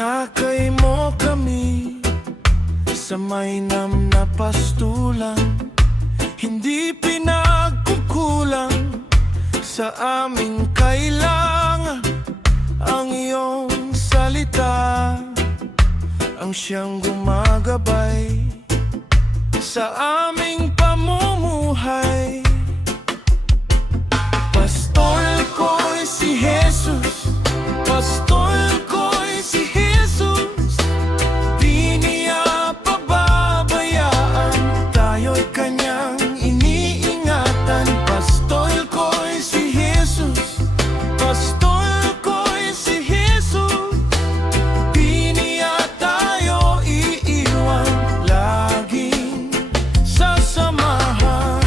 Tinakay mo kami sa mainam na pastulan, hindi pinagkukulang sa aming kailangan. Ang iyong salita ang siyang gumagabay sa aming pamumuhay. Pastol ko'y si Jesus, pastol ko'y si Jesus, di niya pababayaan, tayo'y kanyang iniingatan. Pastol ko'y si Jesus, pastol ko'y si Jesus, di niya tayo iiwan, laging sasamahan.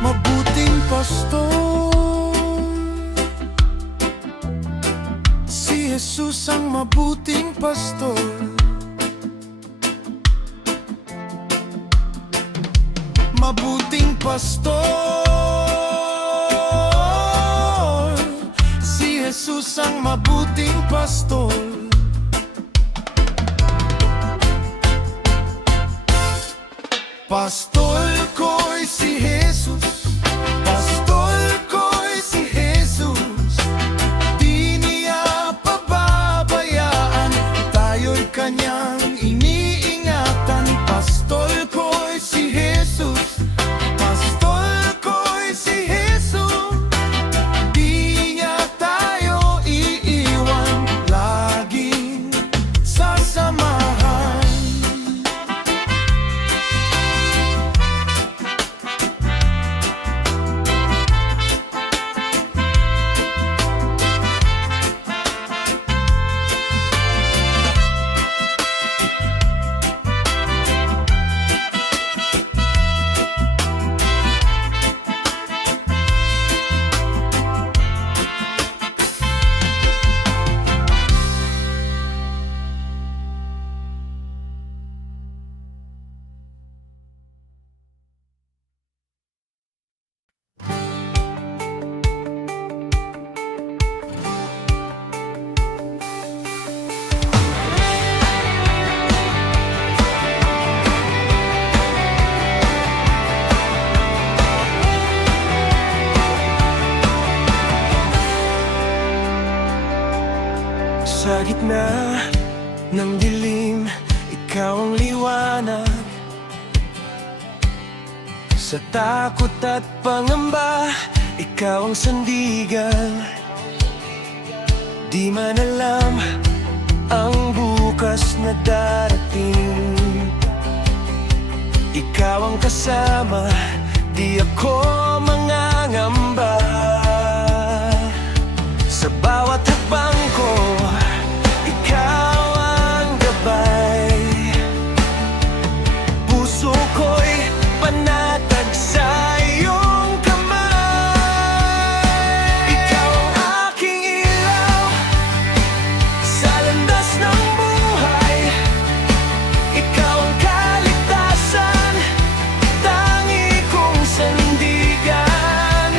Mabuting pastor, si Jesus ang mabuting pastor. Mabuting pastor, si Jesus ang mabuting pastor. Pastol ko'y si Jesus, pastol ko'y si Jesus, di niya pababayaan, tayo'y kanyang iniingatan. Pastol ko'y si Jesus, pastol ko'y si Jesus, di niya tayo iiwan, laging sasamahan. Sa gitna ng dilim, ikaw ang liwanag. Sa takot at pangamba, ikaw ang sandigan. Di man alam ang bukas na darating, ikaw ang kasama, di ako mangangamba. Sa bawat hakbang ko, ikaw ang gabay. Puso ko'y panatag sa iyong kamay. Ikaw ang aking ilaw sa landas ng buhay. Ikaw ang kaligtasan, tangi kong sandigan.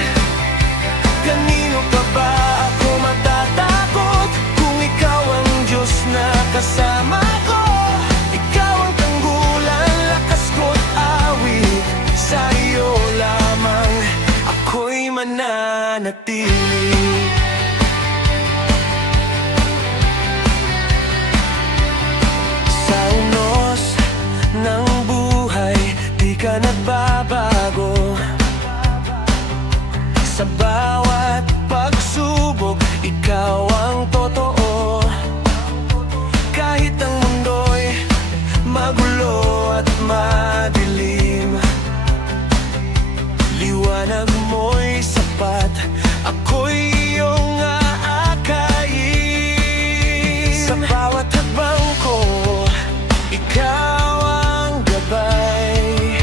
Kanino pa ba ako matatakot kung ikaw ang Diyos na kasama ko? Ikaw ang tanggulan, lakas ko't awit, sa iyo lamang ako'y mananatili. Sa unos ng buhay, di ka nagbabago. Sa bawat pagsubok, ikaw ang totoo. Kahit ang mundo'y magulo at madilim, liwanag mo'y sapat, ako'y iyong aakayin. Sa bawat hakbang ko, ikaw ang gabay.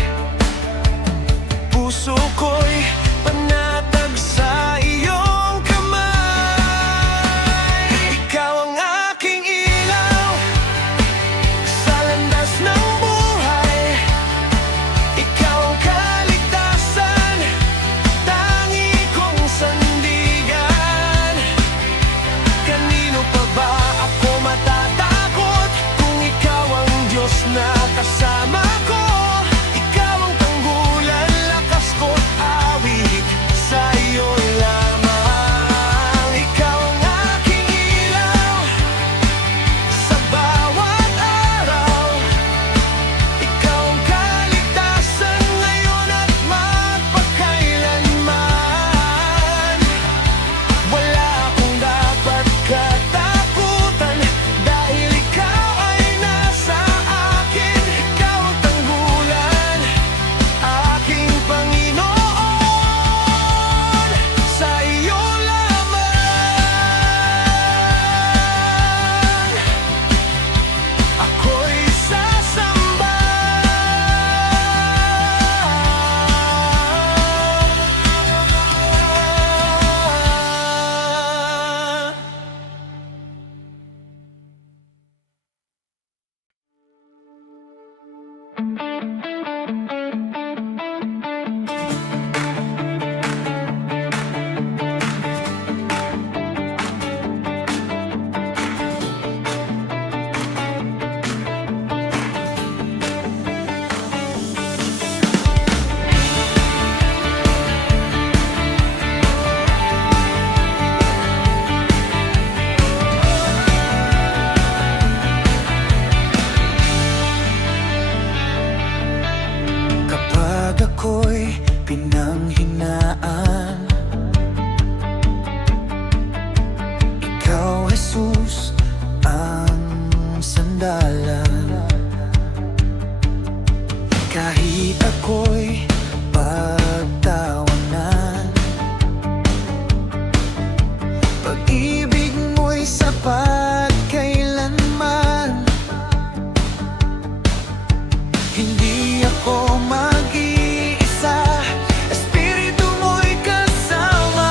ako'y pinanghinaan. Ikaw, Jesus, ang sandalan. Kahit ako'y pagtawanan, pag-ibig mo'y sapat kailanman. Hindi ako mag-iisa, Espiritu mo'y kasama.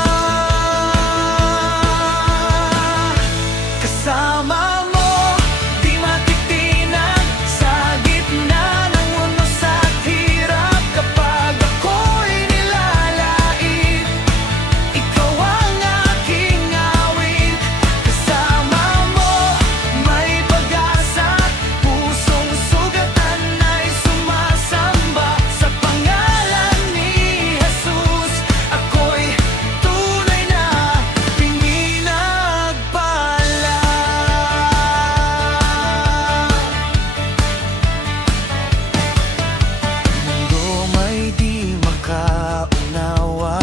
Kasama mo, di matitinag sa gitna ng unos at hirap. Kapag ako'y nilalait, ikaw ang aking awit. Kasama mo, may pag-asa, pusong sugatan ay sumasamba. Sa pangalan ni Jesus, ako'y tunay na pinagpala. Mundo may di makaunawa,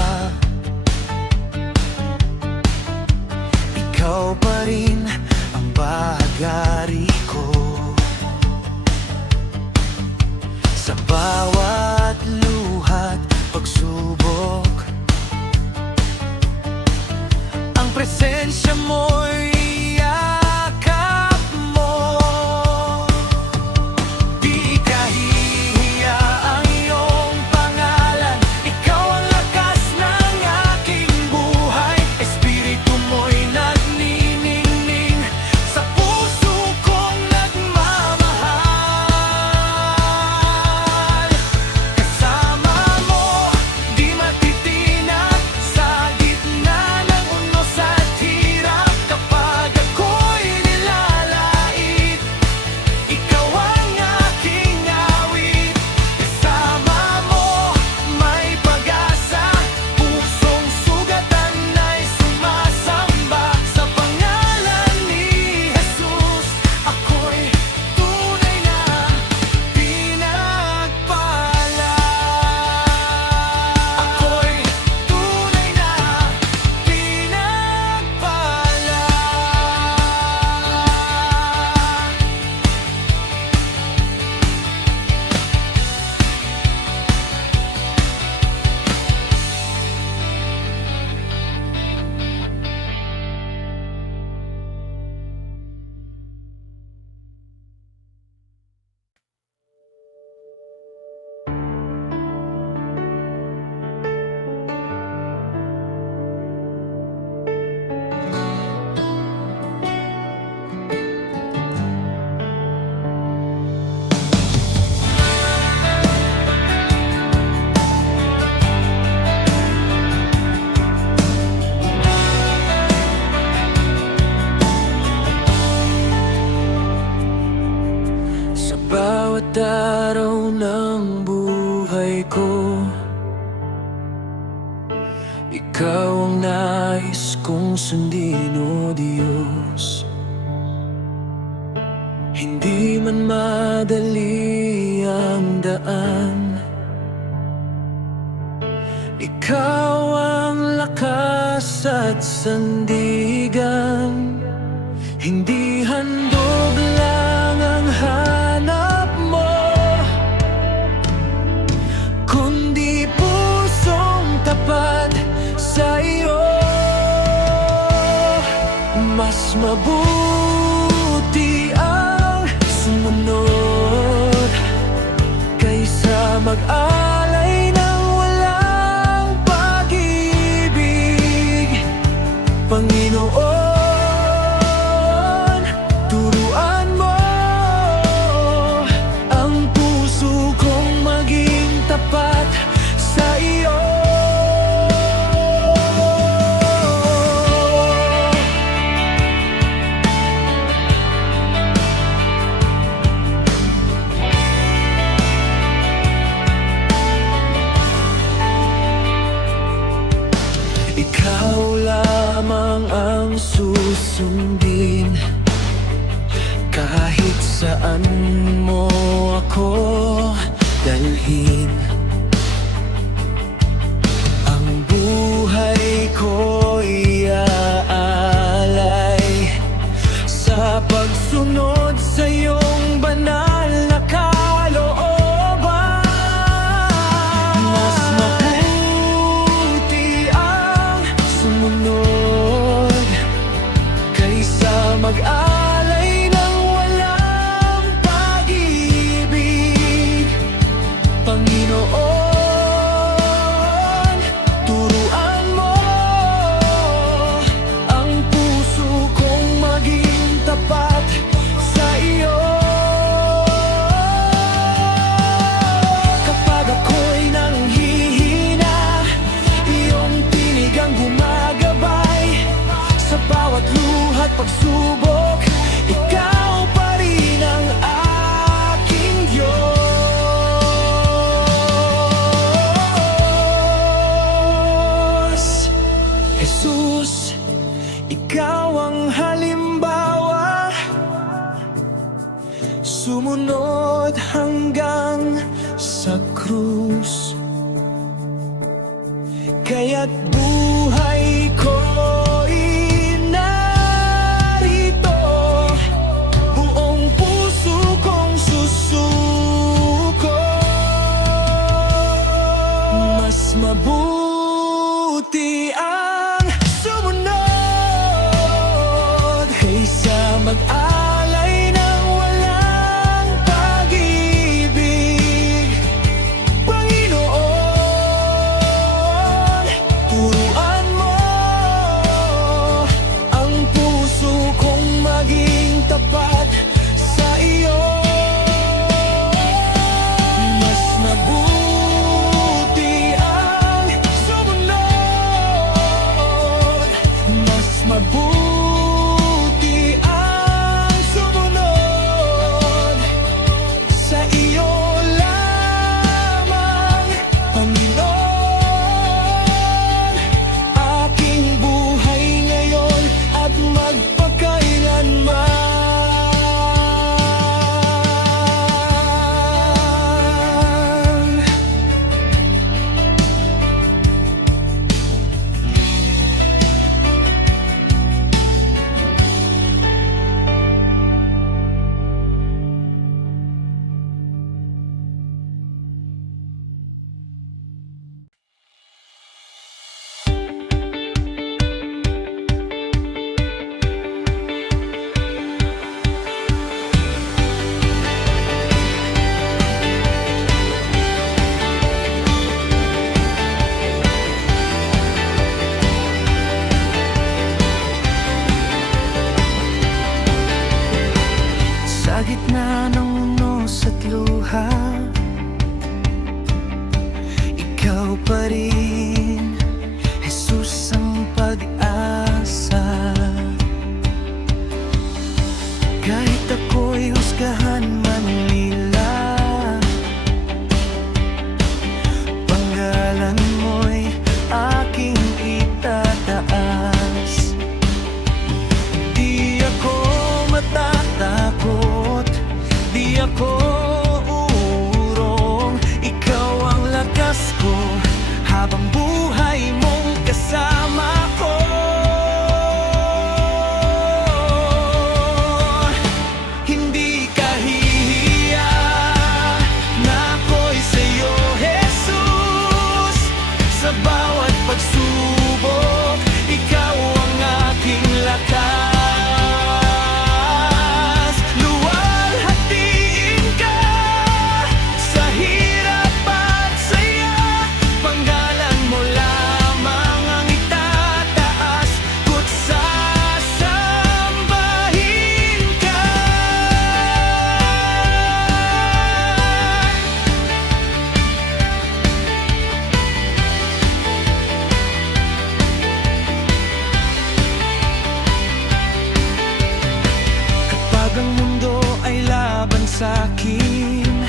ikaw pa rin ang bahagari ko. Sa bawat luha't pagsubok, ang presensya mo'y yakap mo. Di kahihiya ang iyong pangalan, ikaw ang lakas ng aking buhay. Espiritu mo'y nagniningning sa puso kong nagmamahal. Kasama mo, di matitinag sa gitna ng unos at hirap. Kapag ako'y nilalait, ikaw ang aking awit. Kasama mo, may pag-asa, pusong sugatan ay sumasamba. Sa pangalan ni Jesus, ako'y tunay na pinagpala. Ako'y tunay na pinagpala. Sa bawat araw ng buhay ko, ikaw ang nais kong sundin, O Diyos. Hindi man madali ang daan, ikaw ang lakas at sandigan. Hindi handog lang ang hanap mo, kundi pusong tapat sa iyo. Mas mabuti ang sumunod kaysa mag-alay ng walang pag-ibig. Panginoon, turuan mo ang puso kong maging tapat sa iyo. Ikaw lamang ang susundin, kahit saan mo ako dalhin. pa rin, Jesus ang pag-asa. Kahit ako'y husgahan man nila, panggalan mo'y aking itataas. Di ako matatakot, di ako uurong. Ikaw ang lakas ko, habang buhay mong kasama ko. Hindi ka hihiya na ako'y sa'yo, Jesus. Sa bawat pagsubok, ikaw ang aking lakas. Luwalhatiin ka sa hirap at saya, panggalan mo lamang ang itataas, ko't sasambahin ka. Kapag ang mundo ay laban sa'kin,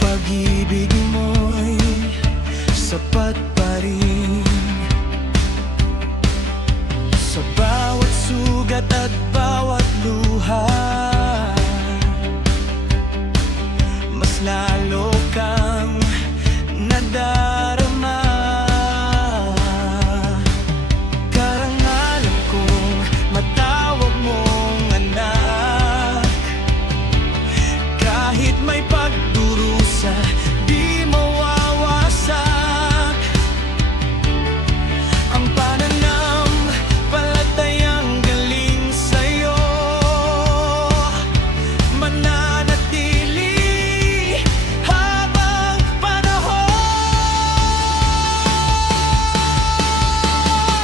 pag-ibig mo'y sapat pa rin. Sa bawat sugat at bawat luha, mas lalo kang nadarama. Karangalan kong matawag mong anak. Kahit may pagdurusa, di mawawasak ang pananampalatayang galing sa'yo. Mananatili habang panahon.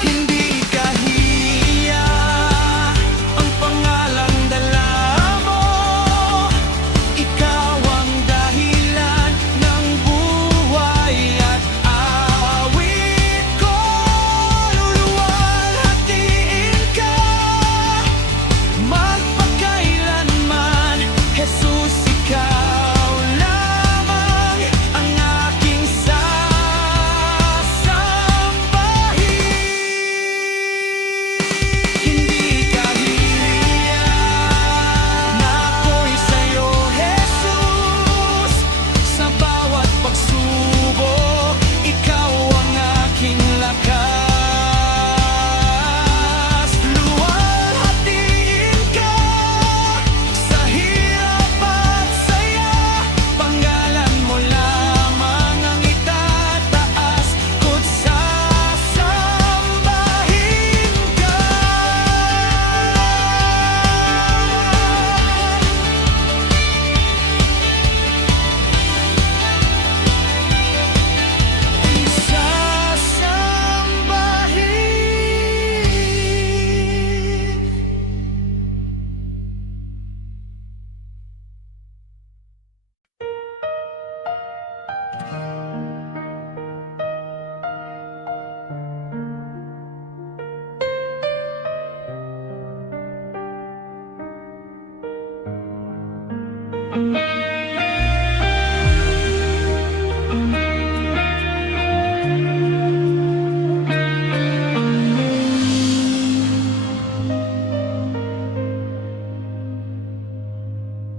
Hindi ka hihiya, ang pangalang dala mo. Ikaw ang dahilan ng buhay at awit ko. Luluwalhatiin ka magpakailanman, Jesus, ikaw lamang ang aking sasambahin. Hindi ka hihiya na ako'y sa'yo, Jesus. Sa bawat pagsubok, ikaw ang aking lakas. Luwalhatiin ka sa hirap at saya, panggalan mo lamang ang itataas, ko't sasambahin ka. Sasambahin.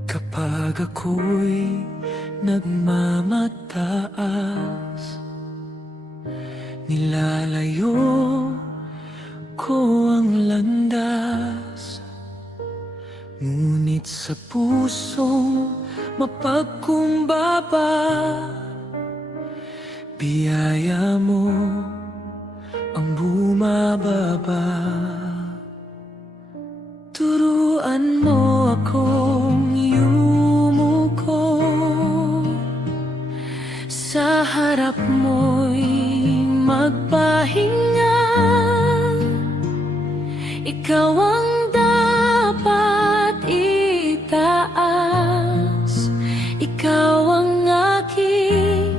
Kapag ako'y nagmamataas, nilalayo ko ang landas. Ngunit sa pusong mapagkumbaba, biyaya mo ang bumababa. Turuan mo akong yumuko, sa harap mo'y magpahinga. Ikaw ang dapat itaas, ikaw ang aking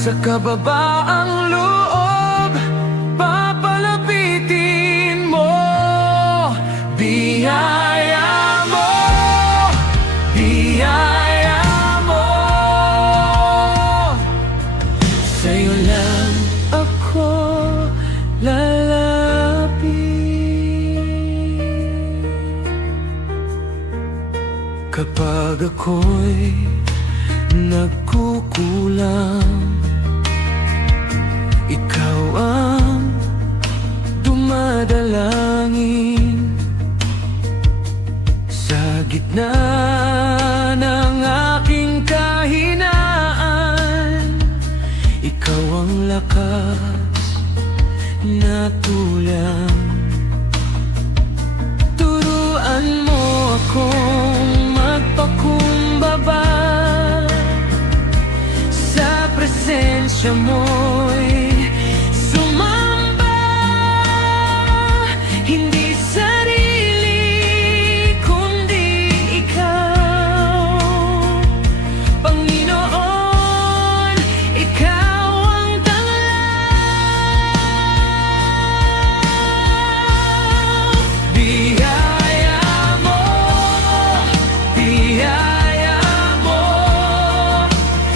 Sa kababaang loob, papalapitin mo. Biyaya mo, biyaya mo. Sa'yo lang ako lalapit. Kapag ako'y nagkukulang, ikaw ang dumadalangin. Sa gitna ng aking kahinaan, ikaw ang lakas na tulang. Turuan mo akong magpakumbaba, sa presensya mo'y sumamba. Hindi sarili, kundi ikaw, Panginoon, ikaw ang tanglaw. Biyaya mo, biyaya mo,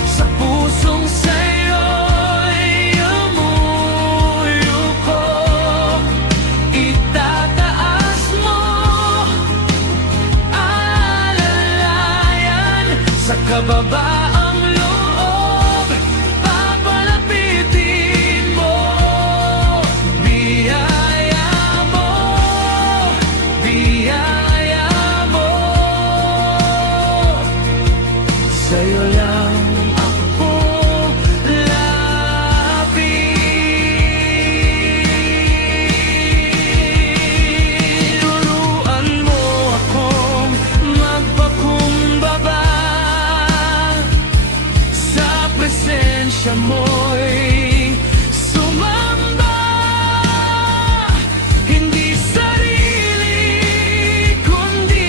sa pusong sa'yo'y umuyuko. Itataas mo alalayan, sa kababaang loob, papalapitin mo. Biyaya mo, biyaya mo. Sa'yo lang ako lapit. Turuan mo akong magpakumbaba, sa presensya mo'y sumamba. Hindi sarili, kundi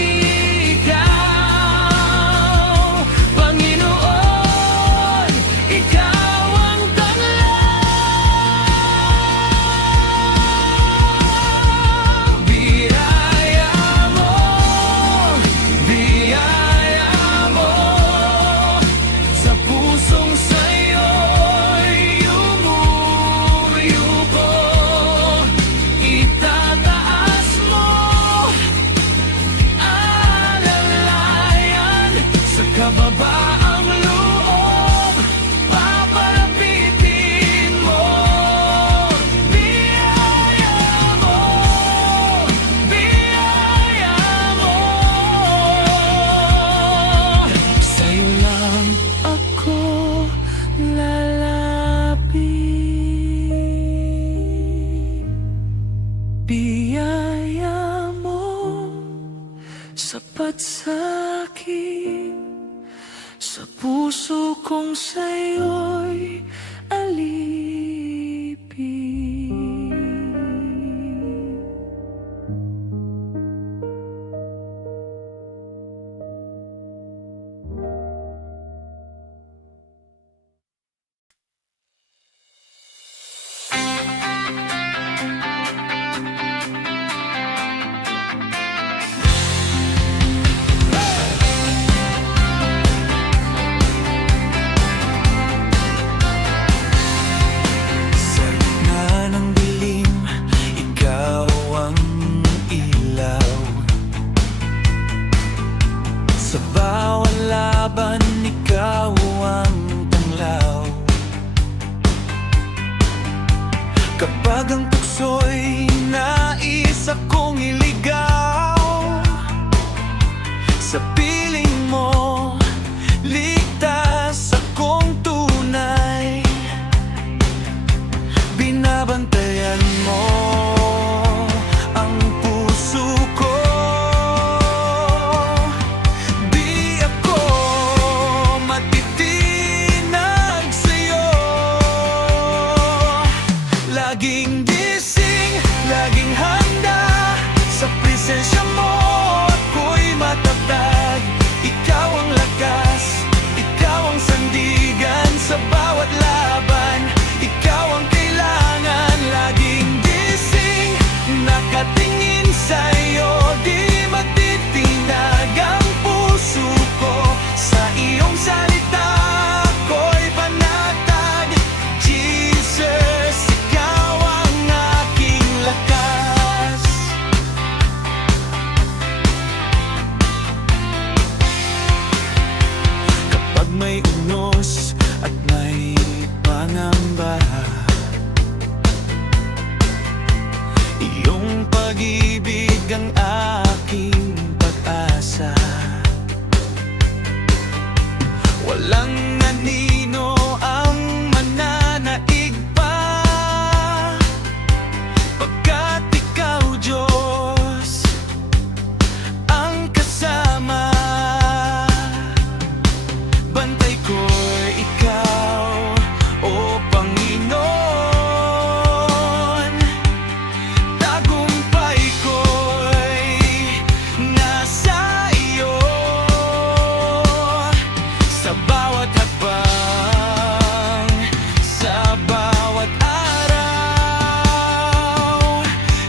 ikaw, Panginoon, ikaw ang tanglaw. Biyaya mo, biyaya mo, sa pusong sa'yo'y umuyuko. Itataas mo alalayan, sa kababaang loob, papalapitin mo. Biyaya mo, biyaya mo. Sa'yo lang ako lalapit. Biyaya mo, sapat sa'kin, sa puso kong sa'yo'y alipin. Sa gitna ng dilim, ikaw ang ilaw. Sa bawat laban, ikaw ang tanglaw. Kapag ang tukso'y nais akong iligaw, sa piling mo, ligtas akong tunay. Binabantayan mo ang puso ko. Di ako matitinag sa'yo. Laging gising, laging handa, sa presensya mo ako'y matatag. Ikaw ang lakas, ikaw ang sandigan sa bawat laban. pangamba. Iyong pag-ibig ang aking pag-asa. Walang anino ang mananaig pa, pagkat ikaw, Diyos, ang kasama. Bantay ko'y ikaw, o Panginoon. Tagumpay ko'y nasa iyo. Sa bawat hakbang, sa bawat araw,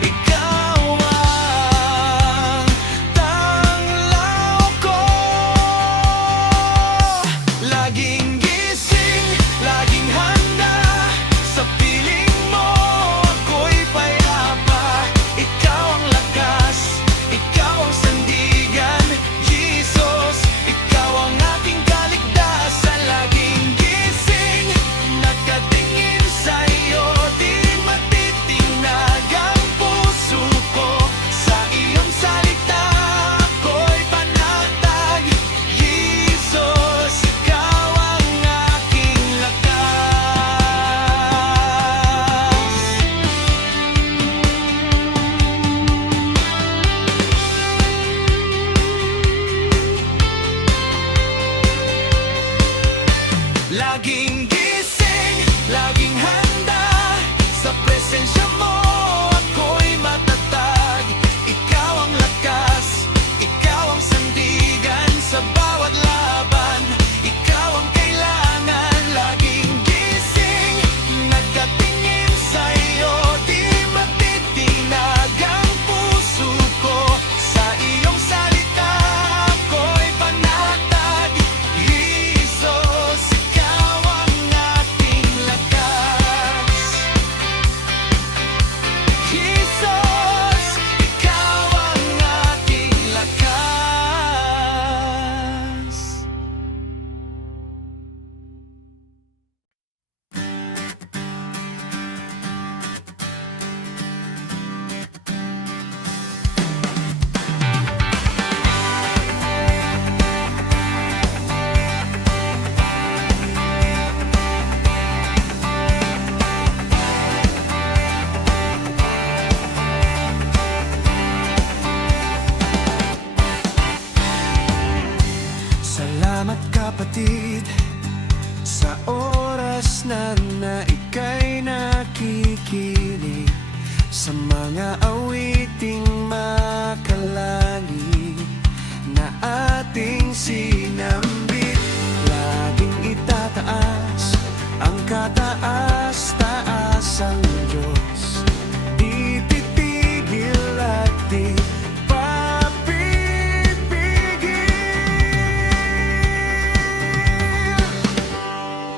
ikaw ang tanglaw ko. Laging gising, laging handa, sa piling mo ako'y payapa. Ikaw ang lakas, ikaw ang sandigan, Jesus, ikaw ang aking kaligtasan. Laging gising, nakatingin sa iyo, di matitinag ang puso ko. Sa iyong salita ako'y panatag, Jesus, ikaw ang aking lakas. Laging gising, laging handa, sa presensya mo ako'y matatag. Ikaw ang lakas, ikaw ang sandigan, sa bawat laban, ikaw ang kailangan. Laging gising, nagkatingin sa iyo, di matitinag ang puso ko. Sa iyong salita ako'y panatag, Jesus, ikaw ang ating lakas. Jesus, ikaw ang ating lakas. Salamat kapatid, sa oras na ika'y nakikinig sa mga awiting makalangit na ating sinambit. Laging itataas ang kataas-taasang Diyos, di titigil at di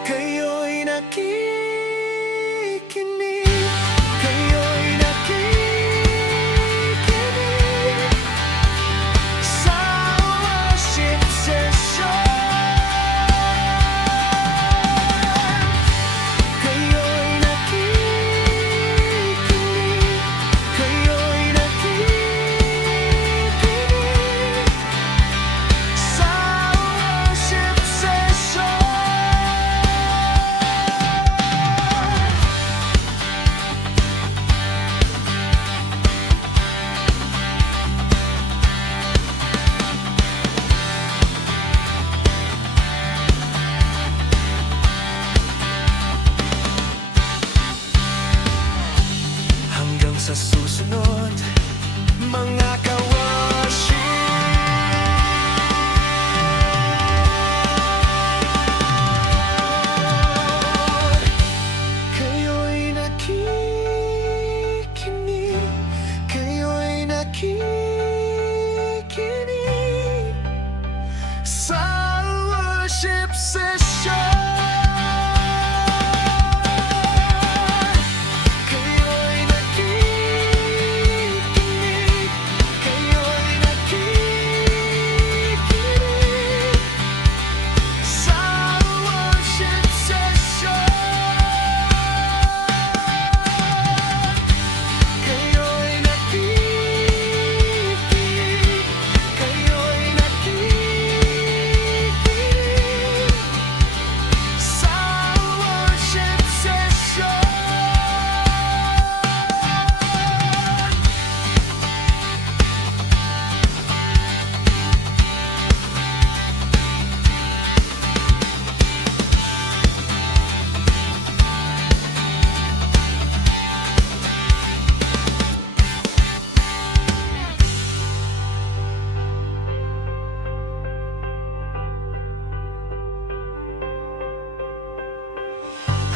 kayo'y nakikinig, kayo'y nakikinig sa worship session. Kayo'y nakikinig, kayo'y nakikinig sa worship session.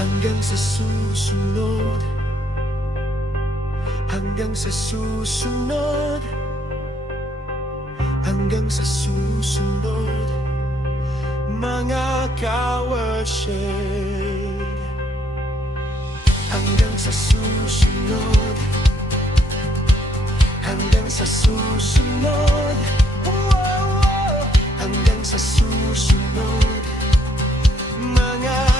Hanggang sa susunod, hanggang sa susunod, hanggang sa susunod, mga ka-worship. Hanggang sa susunod, hanggang sa susunod, hanggang sa susunod, mga